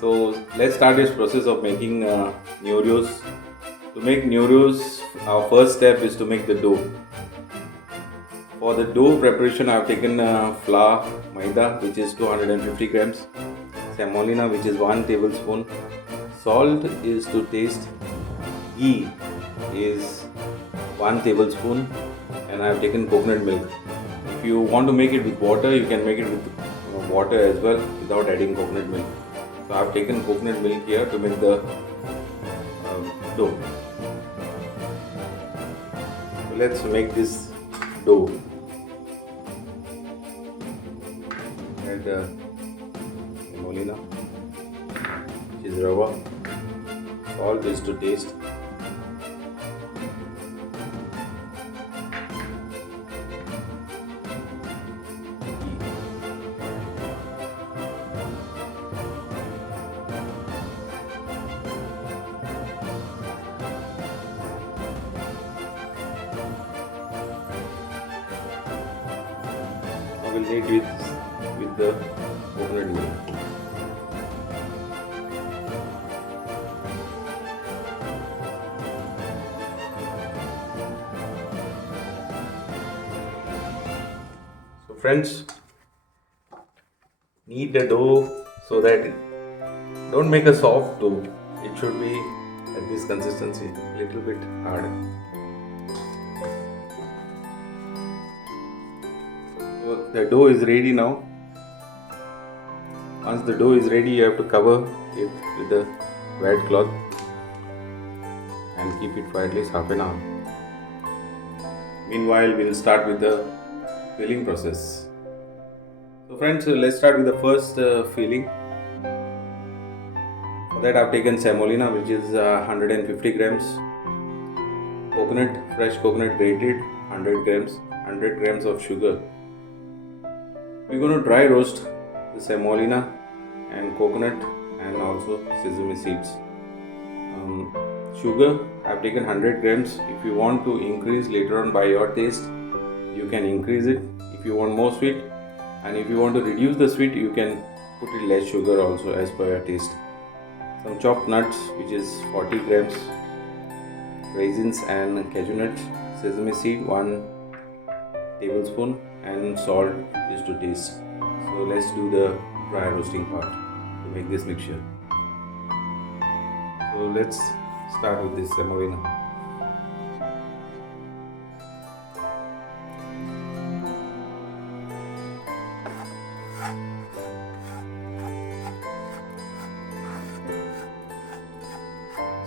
So let's start this process of making Neurios. To make Neurios, our first step is to make the dough. For the dough preparation, I have taken flour, maida, which is 250 grams, semolina, which is 1 tablespoon, salt is to taste, ghee is 1 tablespoon, and I have taken coconut milk. If you want to make it with water, you can make it with water as well without adding coconut milk. So I have taken coconut milk here to make the dough. So let's make this dough. Add semolina, which is rava. Salt is to taste. I will knead with the coconut milk. So friends, knead the dough so that don't make a soft dough. It should be at this consistency, little bit hard. So the dough is ready now. Once the dough is ready, you have to cover it with a wet cloth and keep it for at least half an hour. Meanwhile, we'll start with the filling process. So friends, let's start with the first filling. For that, I've taken semolina, which is 150 grams, fresh coconut grated, 100 grams, 100 grams of sugar. We're going to dry roast the semolina and coconut and also sesame seeds. Sugar, I've taken 100 grams. If you want to increase later on by your taste, you can increase it if you want more sweet, and if you want to reduce the sweet, you can put it less sugar also as per your taste. Some chopped nuts, which is 40 grams, raisins and cashew nuts, sesame seed 1 tablespoon, and salt is to taste. So let's do the dry roasting part to make this mixture. So let's start with this semolina.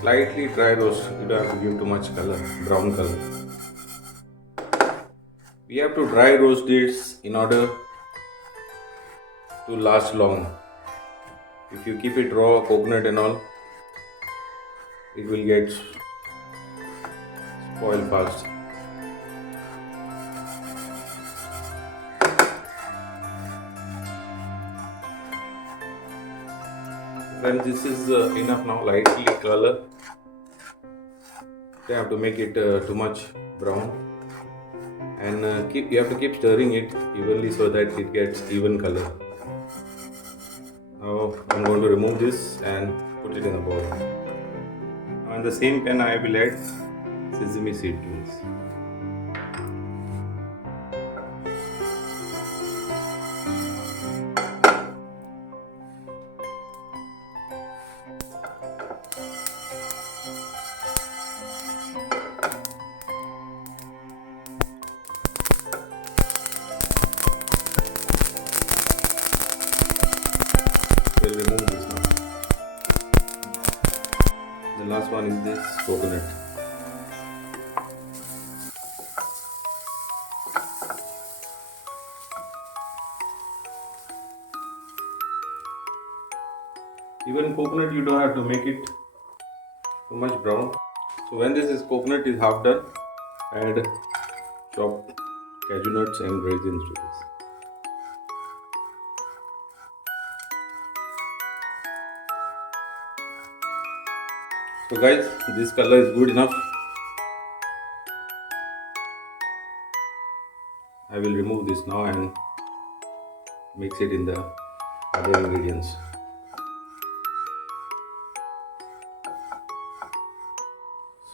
Slightly dry roast, you don't have to give too much color, brown color. We have to dry roast this in order to last long. If you keep it raw, coconut and all, it will get spoiled fast. Friends, this is enough now, lightly color. You have to make it too much brown, and you have to keep stirring it evenly so that it gets even color. Now I'm going to remove this and put it in a bowl. Now in the same pan I will add sesame seed to this. We'll remove this now. The last one is this coconut. Even coconut, you don't have to make it too much brown. So when coconut is half done, add chopped cashew nuts and raisins to this. So guys, this color is good enough. I will remove this now and mix it in the other ingredients.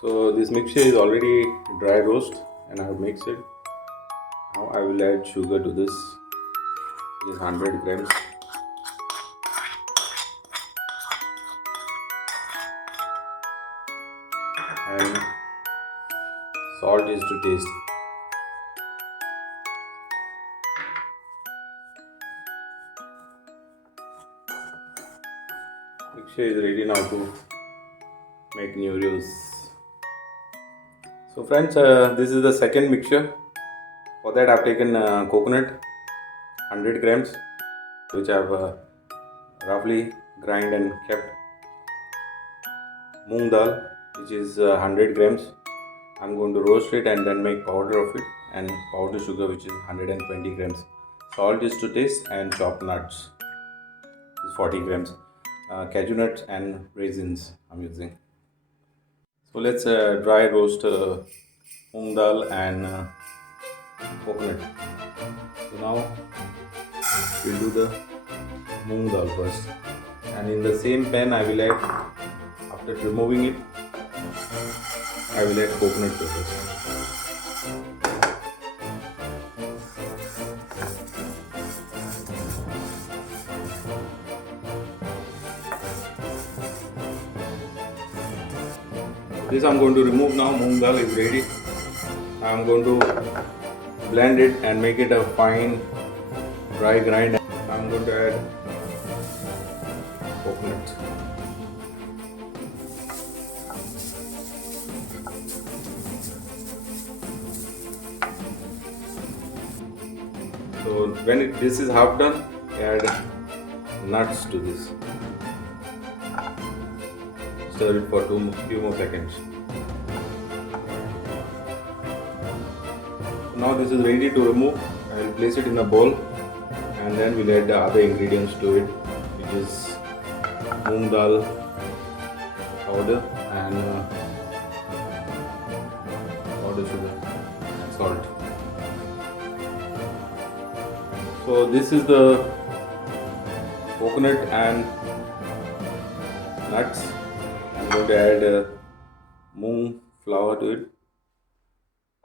So this mixture is already dry roast and I have mixed it. Now I will add sugar to this, which is 100 grams. And salt is to taste. Mixture is ready now to make Neurios. So friends, this is the second mixture. For that I have taken coconut 100 grams, which I have roughly grind and kept. Moong dal, which is 100 grams. I'm going to roast it and then make powder of it, and powdered sugar, which is 120 grams. Salt is to taste, and chopped nuts is 40 grams. Cashew nuts and raisins I'm using. So let's dry roast moong dal and coconut. So now we'll do the moong dal first, and in the same pan I will add, after removing it, I will add coconut first. This I'm going to remove now. Moong dal is ready. I'm going to blend it and make it a fine dry grind. I'm going to add coconut. So when this is half done, add nuts to this. Stir it for few more seconds. Now this is ready to remove. I will place it in a bowl, and then we'll add the other ingredients to it, which is moong dal powder and powdered sugar and salt. So this is the coconut and nuts. I'm going to add moong flour to it,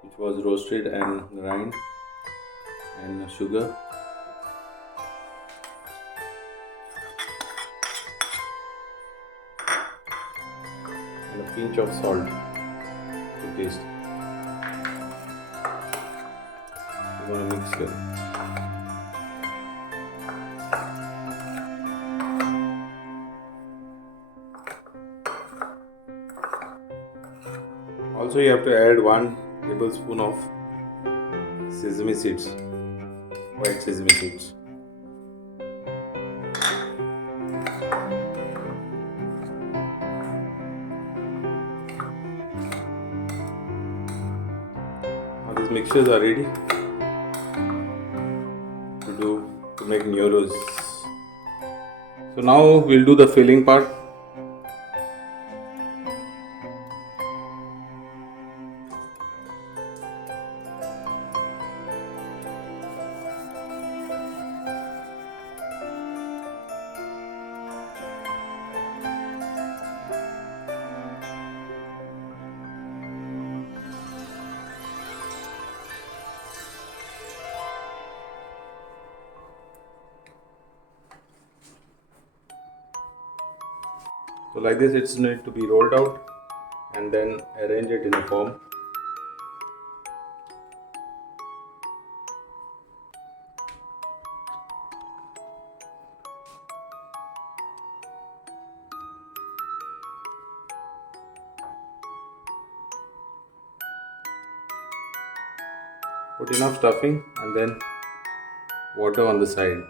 which was roasted and grind, and sugar, and a pinch of salt to taste. We're going to mix it. Also, you have to add 1 tablespoon of sesame seeds, white sesame seeds. Now these mixtures are ready to make Neurios. So now we'll do the filling part. So like this, it's need to be rolled out and then arrange it in a form. Put enough stuffing and then water on the side.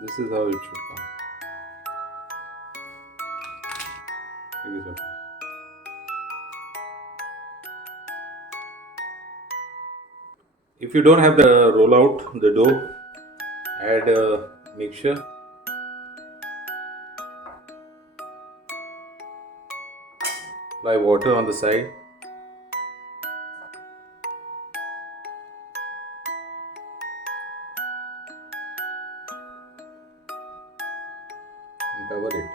This is how it should come. It is okay. If you don't have the roll out the dough, add a mixture. Apply water on the side. And cover it.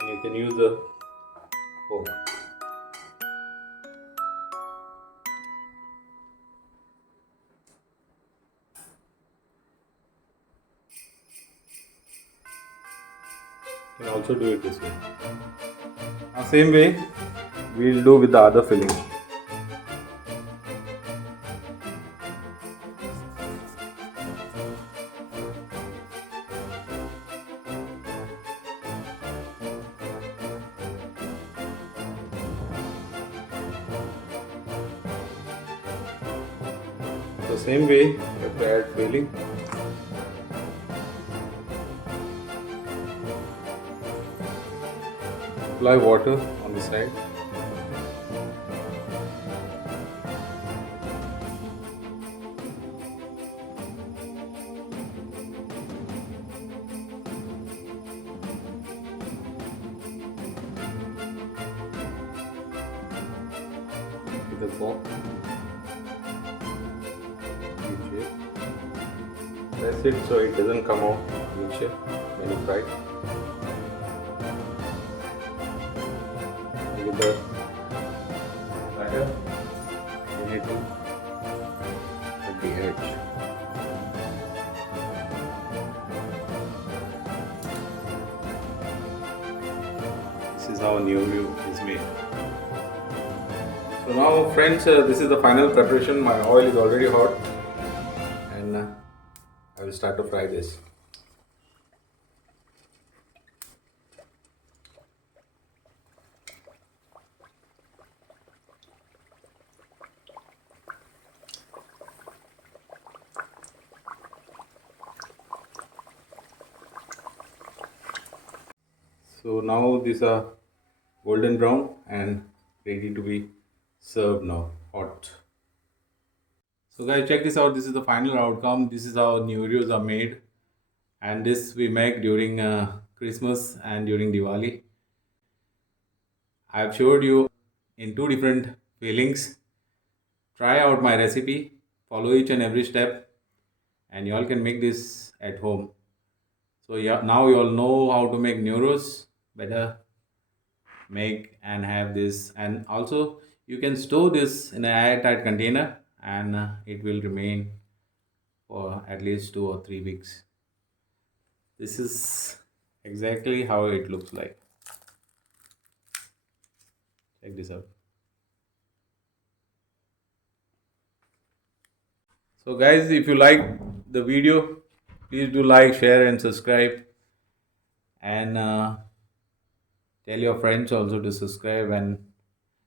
And you can use the fork. You can also do it this way. Now same way we'll do with the other filling. The same way you have to add filling. Apply water on the side. With the fork. Press it so it doesn't come out mixture when you fry. With the batter, you need to at the edge. This is how Neoreo is made. So now friends, this is the final preparation. My oil is already hot and I will start to fry this. So now these are golden brown and ready to be served now, hot. So guys, check this out. This is the final outcome. This is how Neoreos are made, and this we make during Christmas and during Diwali. I have showed you in two different fillings. Try out my recipe, follow each and every step, and you all can make this at home. So yeah, now you all know how to make Neoreos better. Make and have this, and also you can store this in an airtight container, and it will remain for at least 2 or 3 weeks. This is exactly how it looks like. Check this out. So guys, if you like the video, please do like, share and subscribe, and tell your friends also to subscribe and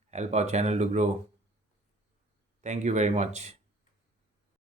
help our channel to grow. Thank you very much.